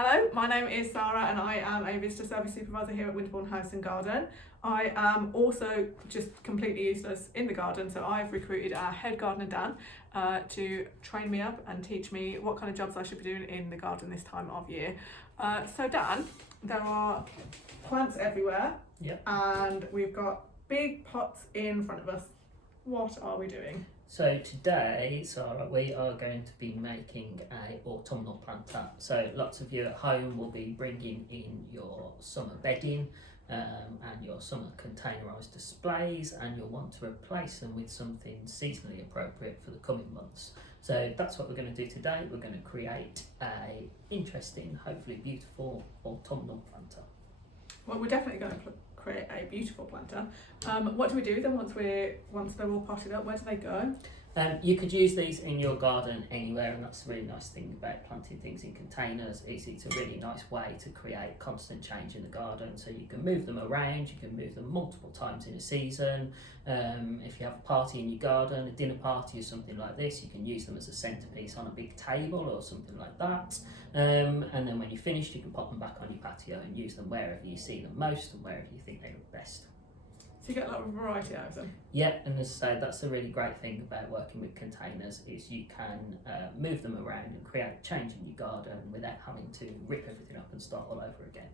Hello, my name is Sara and I am a Visitor Service Supervisor here at Winterbourne House and Garden. I am also just completely useless in the garden, so I've recruited our head gardener Dan to train me up and teach me what kind of jobs I should be doing in the garden this time of year. So Dan, there are plants everywhere. Yep. And we've got big pots in front of us. What are we doing? So today, Sarah, we are going to be making a autumnal planter. So lots of you at home will be bringing in your summer bedding and your summer containerised displays, and you'll want to replace them with something seasonally appropriate for the coming months. So that's what we're going to do today. We're going to create a interesting, hopefully beautiful autumnal planter. Well, we're definitely going to create a beautiful planter. What do we do then once they're all potted up? Where do they go? You could use these in your garden anywhere, and that's the really nice thing about planting things in containers. It's a really nice way to create constant change in the garden, so you can move them around, you can move them multiple times in a season. If you have a party in your garden, a dinner party or something like this, you can use them as a centrepiece on a big table or something like that. And then when you're finished, you can pop them back on your patio and use them wherever you see them most and wherever you think they look best. So you get a lot of variety out of them. Yeah, and as I say, that's the really great thing about working with containers is you can move them around and create change in your garden without having to rip everything up and start all over again.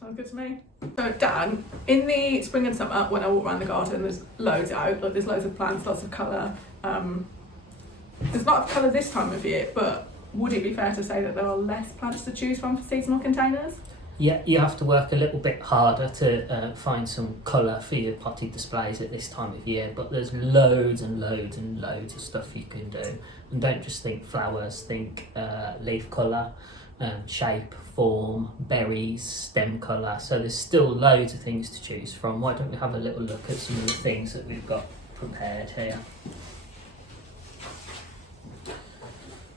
Sounds good to me. So Dan, in the spring and summer when I walk around the garden, there's loads out, like there's loads of plants, lots of colour. There's a lot of colour this time of year, but would it be fair to say that there are less plants to choose from for seasonal containers? Yeah, you have to work a little bit harder to find some colour for your potted displays at this time of year, but there's loads and loads and loads of stuff you can do. And don't just think flowers, think leaf colour, shape, form, berries, stem colour. So there's still loads of things to choose from. Why don't we have a little look at some of the things that we've got prepared here.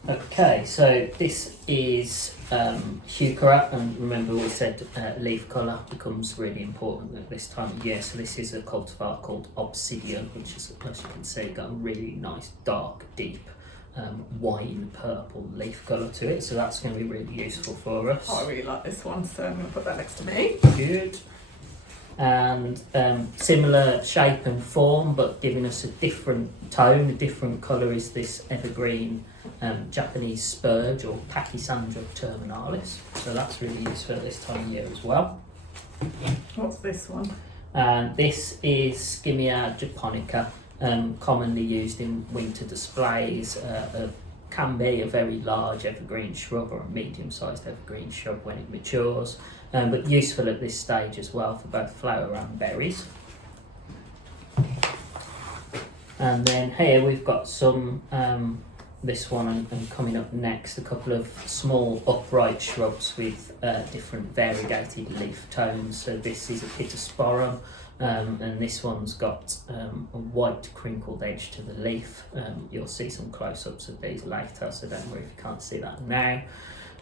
Okay, so this is heuchera, and remember we said leaf colour becomes really important at this time of year. So this is a cultivar called Obsidian, which is, as you can see, got a really nice dark, deep wine purple leaf colour to it. So that's going to be really useful for us. Oh, I really like this one, so I'm going to put that next to me. Good. And similar shape and form, but giving us a different tone, a different colour, is this evergreen Japanese spurge, or Pachysandra terminalis. So that's really useful at this time of year as well. What's this one? This is Skimmia japonica, commonly used in winter displays. Can be a very large evergreen shrub or a medium-sized evergreen shrub when it matures, but useful at this stage as well for both flower and berries. And then here we've got some, this one and coming up next, a couple of small upright shrubs with different variegated leaf tones. So this is Episporum, and this one's got a white crinkled edge to the leaf. You'll see some close-ups of these later, so don't worry if you can't see that now.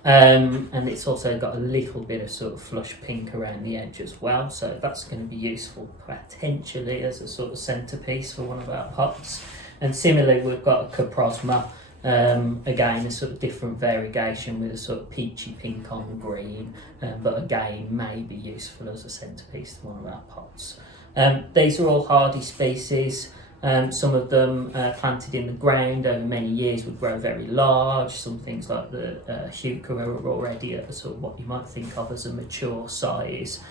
And it's also got a little bit of sort of flush pink around the edge as well, so that's going to be useful potentially as a sort of centrepiece for one of our pots. And similarly, we've got a Coprosma, again a sort of different variegation with a sort of peachy pink on green, but again may be useful as a centrepiece to one of our pots. These are all hardy species. Some of them planted in the ground over many years would grow very large. Some things like the heuchera are already at a sort of what you might think of as a mature size.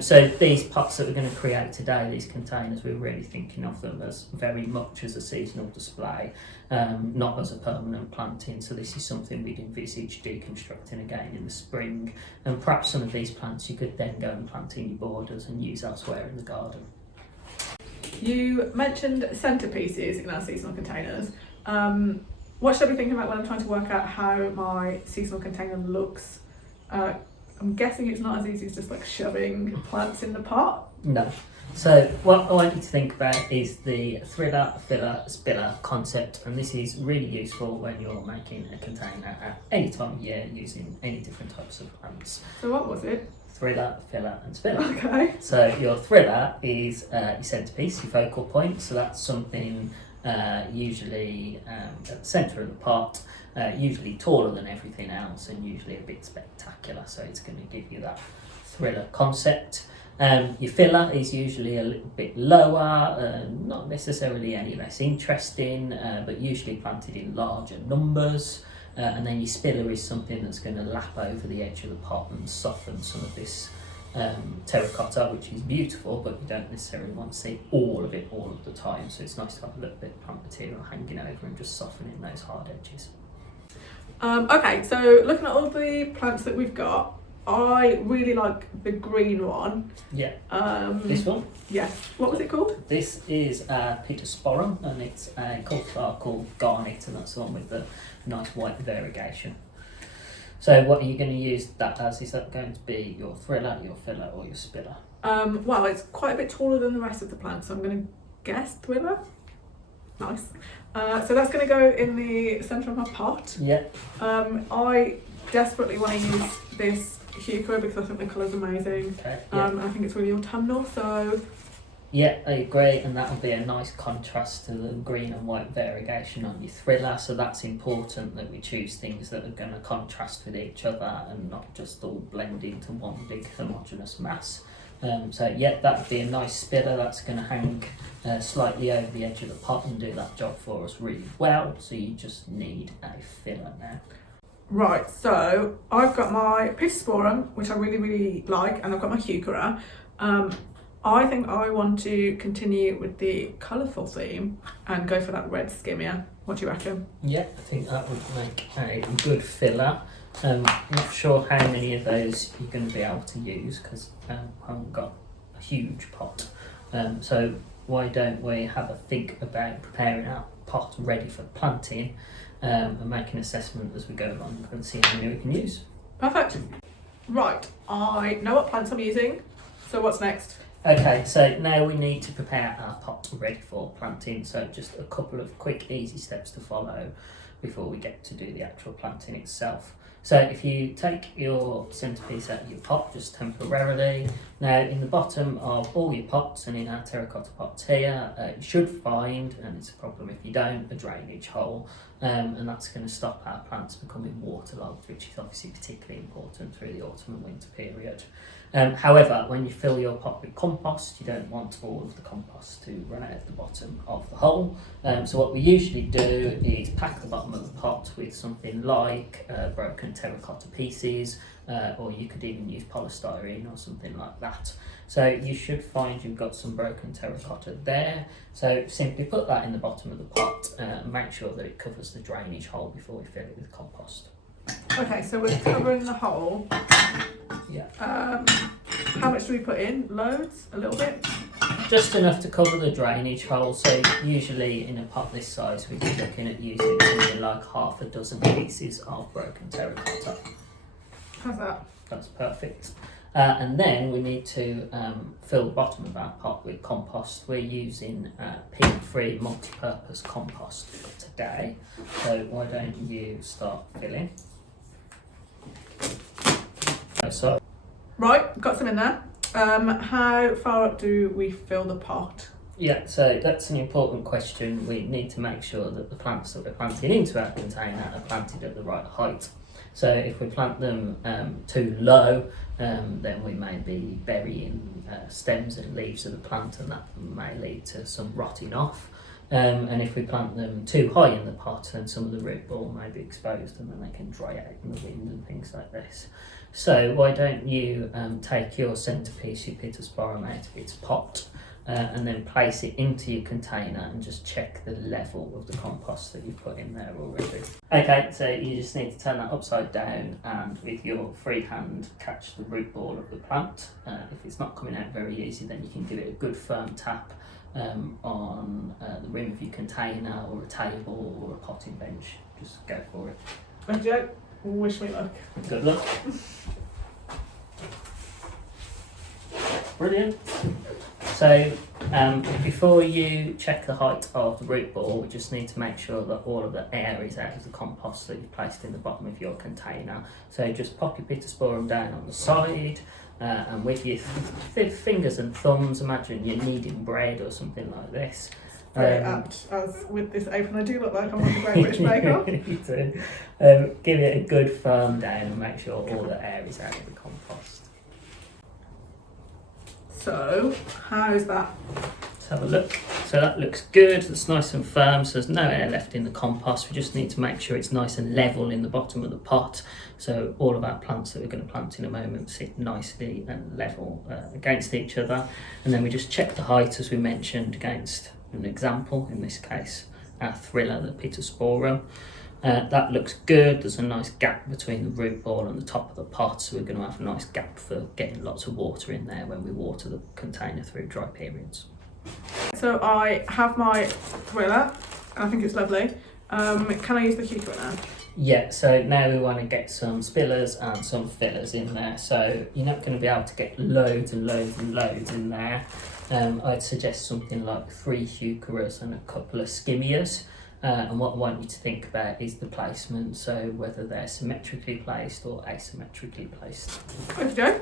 So these pots that we're going to create today, these containers, we're really thinking of them as very much as a seasonal display, not as a permanent planting. So this is something we'd envisage deconstructing again in the spring. And perhaps some of these plants you could then go and plant in your borders and use elsewhere in the garden. You mentioned centerpieces in our seasonal containers. What should I be thinking about when I'm trying to work out how my seasonal container looks? I'm guessing it's not as easy as just like shoving plants in the pot. No. So what I want you to think about is the thriller, filler, spiller concept, and this is really useful when you're making a container at any time of year using any different types of plants. So what was it? Thriller, filler and spiller. Okay. So your thriller is your centrepiece, your focal point, so that's something usually at the centre of the pot, usually taller than everything else and usually a bit spectacular, so it's going to give you that thriller concept. Your filler is usually a little bit lower, not necessarily any less interesting, but usually planted in larger numbers. And then your spiller is something that's going to lap over the edge of the pot and soften some of this terracotta, which is beautiful, but you don't necessarily want to see all of it all of the time. So it's nice to have a little bit of plant material hanging over and just softening those hard edges. Okay, so looking at all the plants that we've got, I really like the green one. Yeah. This one? Yeah. What was it called? This is Episporum, and it's a cultivar called Garnet, and that's the one with the nice white variegation. So what are you going to use that as? Is that going to be your thriller, your filler, or your spiller? Well, it's quite a bit taller than the rest of the plants, so I'm going to guess thriller. Nice. So that's going to go in the centre of my pot. Yeah. I desperately want to use this heuchera because I think the colour's amazing. Okay. Yeah. I think it's really autumnal, so... Yeah, I agree, and that'll be a nice contrast to the green and white variegation on your thriller, so that's important that we choose things that are going to contrast with each other and not just all blend into one big homogeneous mass. So yeah, that would be a nice spiller. That's going to hang slightly over the edge of the pot and do that job for us really well, so you just need a filler now. Right, so I've got my Episporum, which I really like, and I've got my heuchera. I think I want to continue with the colourful theme and go for that red skimmer. What do you reckon? Yeah, I think that would make a good filler. Not sure how many of those you're going to be able to use because I haven't got a huge pot. So why don't we have a think about preparing our pot ready for planting and make an assessment as we go along and see how many we can use. Perfect. Right, I know what plants I'm using, so what's next? Okay, so now we need to prepare our pot ready for planting, so just a couple of quick easy steps to follow before we get to do the actual planting itself. So if you take your centrepiece out of your pot just temporarily, now in the bottom of all your pots and in our terracotta pots here, you should find, and it's a problem if you don't, a drainage hole, and that's going to stop our plants becoming waterlogged, which is obviously particularly important through the autumn and winter period. However, when you fill your pot with compost, you don't want all of the compost to run out at the bottom of the hole. So what we usually do is pack the bottom of the pot with something like broken terracotta pieces, or you could even use polystyrene or something like that. So you should find you've got some broken terracotta there. So simply put that in the bottom of the pot and make sure that it covers the drainage hole before we fill it with compost. Okay, so we're covering the hole. Yeah. How much do we put in? Loads? A little bit? Just enough to cover the drainage hole. So usually in a pot this size we'd be looking at using something like half a dozen pieces of broken terracotta. How's that? That's perfect. And then we need to fill the bottom of our pot with compost. We're using peat-free multi-purpose compost for today. So why don't you start filling? So. Right, got some in there. How far up do we fill the pot? Yeah, so that's an important question. We need to make sure that the plants that we're planting into our container are planted at the right height. So if we plant them too low, then we may be burying stems and leaves of the plant, and that may lead to some rotting off. And if we plant them too high in the pot, then some of the root ball may be exposed and then they can dry out in the wind and things like this. So why don't you take your centrepiece, your Episporum, out of its pot and then place it into your container and just check the level of the compost that you've put in there already. Okay, so you just need to turn that upside down and with your free hand catch the root ball of the plant. If it's not coming out very easy, then you can give it a good firm tap on the rim of your container or a table or a potting bench. Just go for it. And Joe, wish me luck. Good luck. Brilliant. So before you check the height of the root ball, we just need to make sure that all of the air is out of the compost that you've placed in the bottom of your container. So just pop your Episporum down on the side and with your fingers and thumbs, imagine you're kneading bread or something like this. Very apt, as with this apron I do look like I'm on the Great British Bake Off. You do. Give it a good firm down and make sure all the air is out of the compost. So, how's that? Let's have a look. So that looks good, it's nice and firm, so there's no air left in the compost. We just need to make sure it's nice and level in the bottom of the pot, so all of our plants that we're going to plant in a moment sit nicely and level against each other. And then we just check the height, as we mentioned, against an example, in this case our thriller, the Episporum. That looks good. There's a nice gap between the root ball and the top of the pot, so we're going to have a nice gap for getting lots of water in there when we water the container through dry periods. So I have my thriller, and I think it's lovely. Can I use the cucumber now? Yeah, so now we want to get some spillers and some fillers in there. So you're not going to be able to get loads and loads and loads in there. I'd suggest something like 3 heucheras and a couple of skimmiers. And what I want you to think about is the placement, so whether they're symmetrically placed or asymmetrically placed. Okay.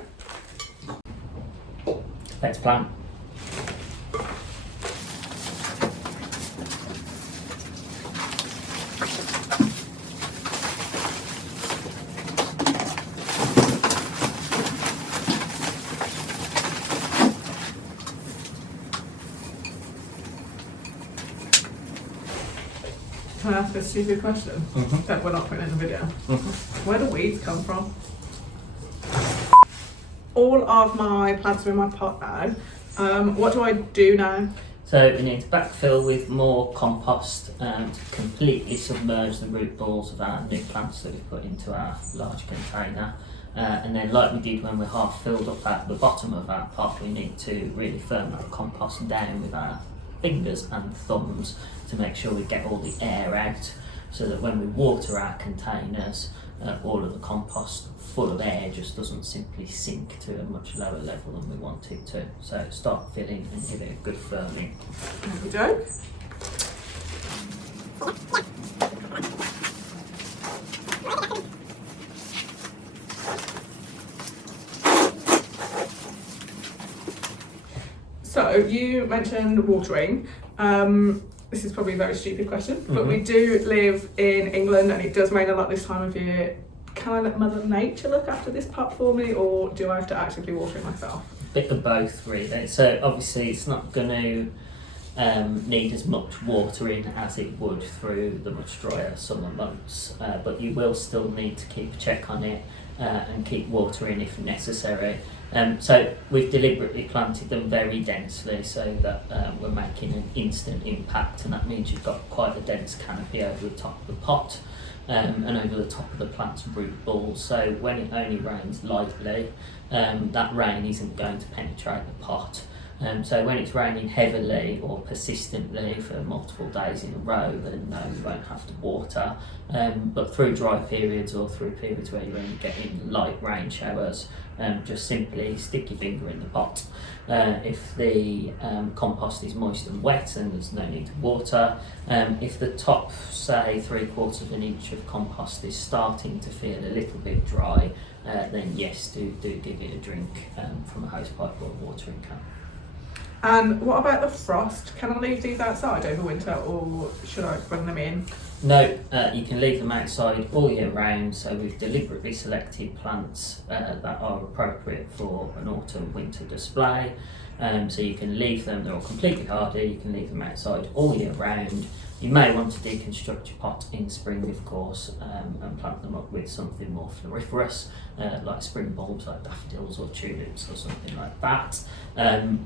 Let's plant. Can I ask a stupid question that we're not putting in the video? Where do weeds come from? All of my plants are in my pot now. What do I do now? So we need to backfill with more compost to completely submerge the root balls of our new plants that we put into our large container. And then, like we did when we're half filled up at the bottom of our pot, we need to really firm that compost down with our fingers and thumbs to make sure we get all the air out, so that when we water our containers, all of the compost full of air just doesn't simply sink to a much lower level than we want it to. So start filling and give it a good firming. There we go. So you mentioned watering. This is probably a very stupid question, but we do live in England and it does rain a lot this time of year. Can I let Mother Nature look after this pot for me, or do I have to actively water it myself? Bit of both, really. So obviously it's not going to need as much watering as it would through the much drier summer months, but you will still need to keep a check on it and keep watering if necessary. So we've deliberately planted them very densely so that we're making an instant impact, and that means you've got quite a dense canopy over the top of the pot and over the top of the plant's root balls. So when it only rains lightly, that rain isn't going to penetrate the pot. So when it's raining heavily or persistently for multiple days in a row, then no, you won't have to water. But through dry periods or through periods where you're only getting light rain showers, just simply stick your finger in the pot. If the compost is moist and wet, then there's no need to water. If the top, say 3/4 of an inch of compost is starting to feel a little bit dry, then yes, do give it a drink from a hosepipe or a watering can. And what about the frost? Can I leave these outside over winter, or should I bring them in? No, you can leave them outside all year round. So we've deliberately selected plants that are appropriate for an autumn-winter display. So you can leave them, they're all completely hardy, you can leave them outside all year round. You may want to deconstruct your pot in spring, of course, and plant them up with something more floriferous, like spring bulbs like daffodils or tulips or something like that.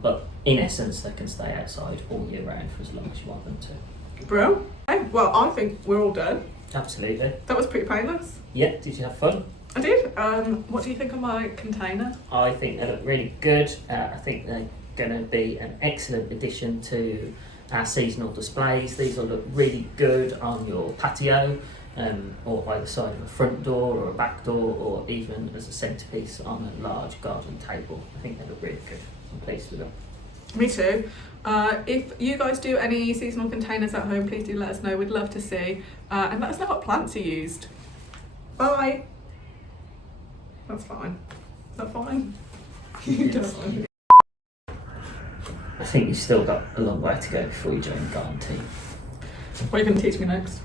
But in essence, they can stay outside all year round for as long as you want them to. Bro, hey, well, I think we're all done. Absolutely. That was pretty painless. Yeah, did you have fun? I did. What do you think of my container? I think they look really good. I think they're going to be an excellent addition to our seasonal displays. These will look really good on your patio, or either side of a front door or a back door, or even as a centrepiece on a large garden table. I think they look really good. I'm pleased with them. Me too. If you guys do any seasonal containers at home, please do let us know. We'd love to see. And let us know what plants you used. Bye. That's fine. Is that fine? Yes. I think you've still got a long way to go before you join the garden team. What are you going to teach me next?